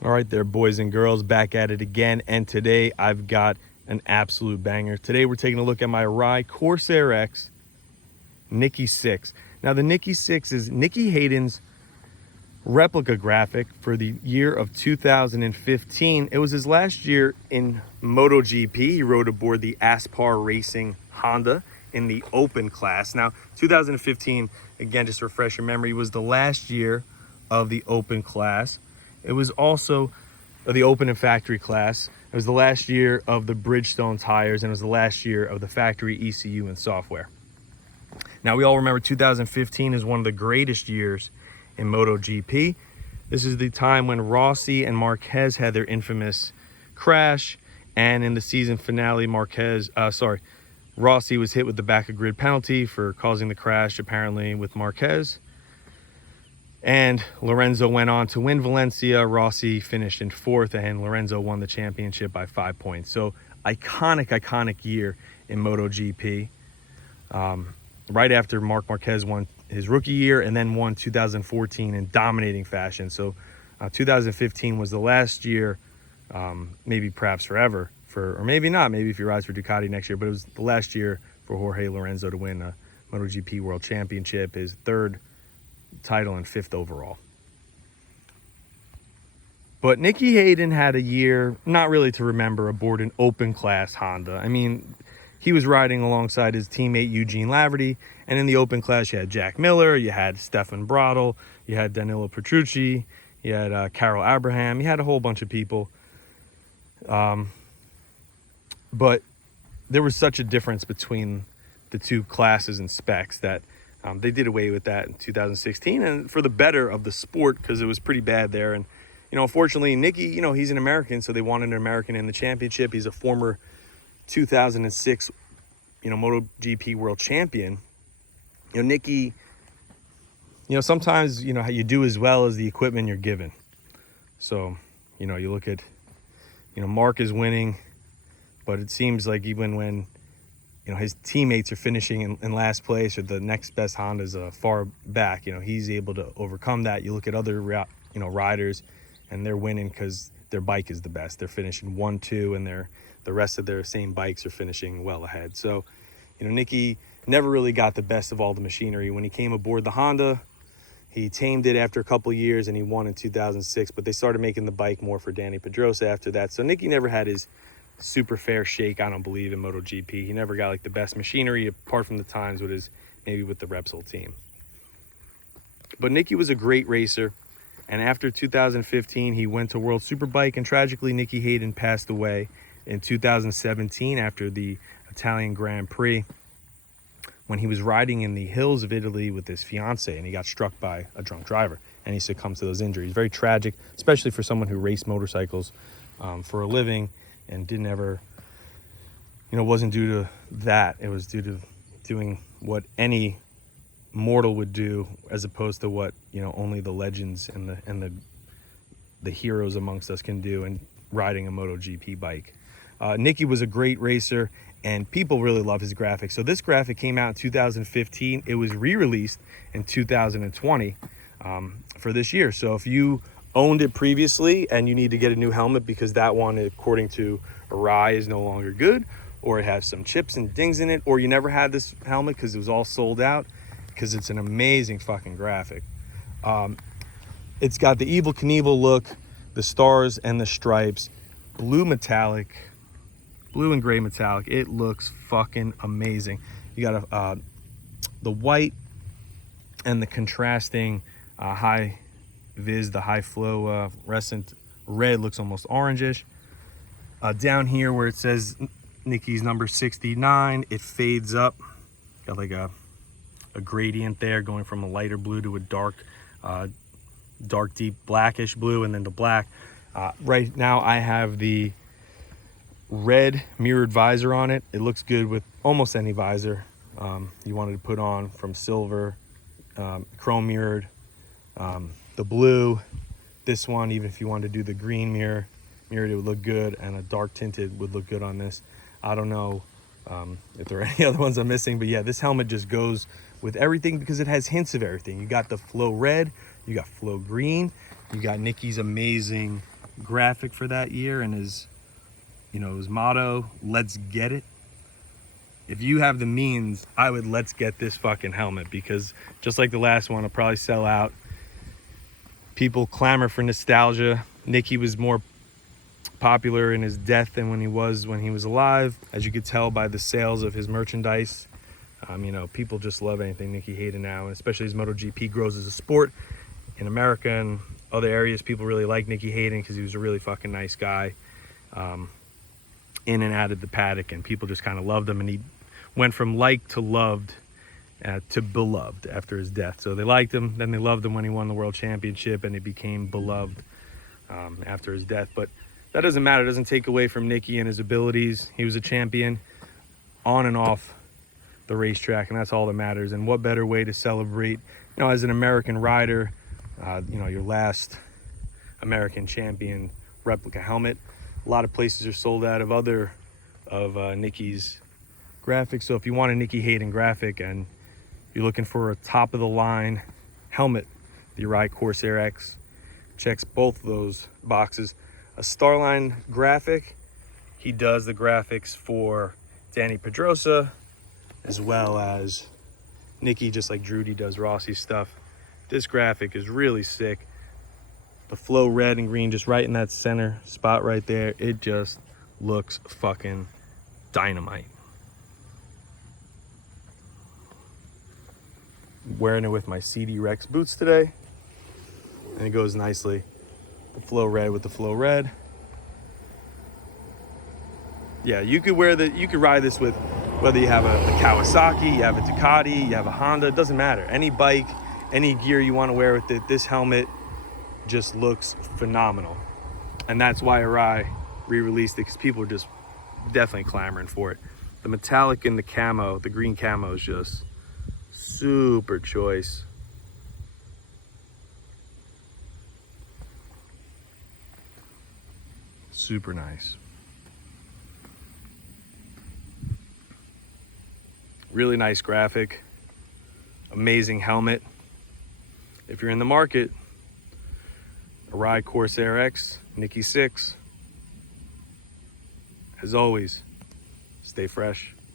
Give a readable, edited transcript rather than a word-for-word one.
All right there, boys and girls, back at it again. And today I've got an absolute banger. Today we're taking a look at my Arai Corsair-X Nicky-6. Now the Nicky-6 is Nicky Hayden's replica graphic for the year of 2015. It was his last year in MotoGP. He rode aboard the Aspar Racing Honda in the open class. Now 2015, again, just to refresh your memory, was the last year of the open class. It was also the open and factory class. It was the last year of the Bridgestone tires, and it was the last year of the factory ECU and software. Now, we all remember 2015 is one of the greatest years in MotoGP. This is the time when Rossi and Marquez had their infamous crash, and in the season finale, Rossi was hit with the back of grid penalty for causing the crash, apparently, with Marquez. And Lorenzo went on to win Valencia. Rossi finished in fourth, and Lorenzo won the championship by 5 points. So iconic year in MotoGP. Right after Marc Marquez won his rookie year and then won 2014 in dominating fashion. So 2015 was the last year, maybe perhaps forever, or maybe not, maybe if he rides for Ducati next year, but it was the last year for Jorge Lorenzo to win a MotoGP World Championship, his third title and fifth overall. But Nicky Hayden had a year not really to remember aboard an open class Honda. I mean, he was riding alongside his teammate Eugene Laverty, and in the open class you had Jack Miller, you had Stefan Bradl, you had Danilo Petrucci, you had Carol Abraham, you had a whole bunch of people. But there was such a difference between the two classes and specs that they did away with that in 2016, and for the better of the sport, because it was pretty bad there. And unfortunately, Nicky, he's an American, so they wanted an American in the championship. He's a former 2006 MotoGP world champion. Nicky, sometimes how you do as well as the equipment you're given. So you look at Mark is winning, but it seems like even when his teammates are finishing in last place, or the next best Honda's far back, he's able to overcome that. You look at other riders, and they're winning because their bike is the best. They're finishing 1, 2, and the rest of their same bikes are finishing well ahead. So Nicky never really got the best of all the machinery. When he came aboard the Honda, he tamed it after a couple of years, and he won in 2006, but they started making the bike more for Dani Pedrosa after that. So Nicky never had his super fair shake, I don't believe, in MotoGP. He never got like the best machinery, apart from the times with the Repsol team. But Nicky was a great racer, and after 2015 he went to World Superbike, and tragically Nicky Hayden passed away in 2017 after the Italian Grand Prix, when he was riding in the hills of Italy with his fiance, and he got struck by a drunk driver, and he succumbed to those injuries. Very tragic, especially for someone who raced motorcycles for a living, and didn't ever, wasn't due to that. It was due to doing what any mortal would do, as opposed to what, only the legends and the heroes amongst us can do, and riding a MotoGP bike. Nicky was a great racer, and people really love his graphic. So this graphic came out in 2015. It was re-released in 2020 for this year. So if you owned it previously and you need to get a new helmet because that one, according to Arai, is no longer good, or it has some chips and dings in it, or you never had this helmet because it was all sold out, because it's an amazing fucking graphic. It's got the Evel Knievel look, the stars and the stripes, blue and gray metallic. It looks fucking amazing. You got the white and the contrasting high vis, the high fluorescent red looks almost orangish. Down here where it says Nicky's number 69, it fades up. Got like a gradient there, going from a lighter blue to a dark deep blackish blue, and then to black. Right now I have the red mirrored visor on it. It looks good with almost any visor you wanted to put on, from silver, chrome mirrored, the blue, this one, even if you wanted to do the green mirrored, it would look good, and a dark tinted would look good on this. I don't know if there are any other ones I'm missing, but yeah, this helmet just goes with everything because it has hints of everything. You got the flow red, you got flow green, you got Nicky's amazing graphic for that year and his, you know, his motto, "Let's get it." If you have the means, I would let's get this fucking helmet, because just like the last one, it'll probably sell out. People clamor for nostalgia. Nicky was more popular in his death than when he was alive, as you could tell by the sales of his merchandise. You know, people just love anything Nicky Hayden now, and especially as MotoGP grows as a sport in America and other areas. People really like Nicky Hayden because he was a really fucking nice guy, in and out of the paddock, and people just kind of loved him. And he went from liked to loved to beloved after his death. So they liked him, then they loved him when he won the world championship, and he became beloved after his death. But that doesn't matter. It doesn't take away from Nicky and his abilities. He was a champion on and off the racetrack, and that's all that matters. And what better way to celebrate, you know, as an American rider, you know, your last American champion replica helmet. A lot of places are sold out of Nicky's graphics. So if you want a Nicky Hayden graphic and you're looking for a top of the line helmet, the Arai Corsair-X checks both of those boxes. A Starline graphic, he does the graphics for Danny Pedrosa as well as Nicky, just like Drudy does Rossi's stuff. This graphic is really sick. The flow red and green just right in that center spot right there. It just looks fucking dynamite. Wearing it with my CD Rex boots today, and it goes nicely. The flow red with the flow red. Yeah, you could ride this with whether you have a Kawasaki, you have a Ducati, you have a Honda. It doesn't matter. Any bike, any gear you want to wear with it, this helmet just looks phenomenal. And that's why Arai re-released it, because people are just definitely clamoring for it. The metallic and the camo, the green camo, is just super choice. Super nice. Really nice graphic. Amazing helmet. If you're in the market, Arai Corsair-X Nicky-6. As always, stay fresh.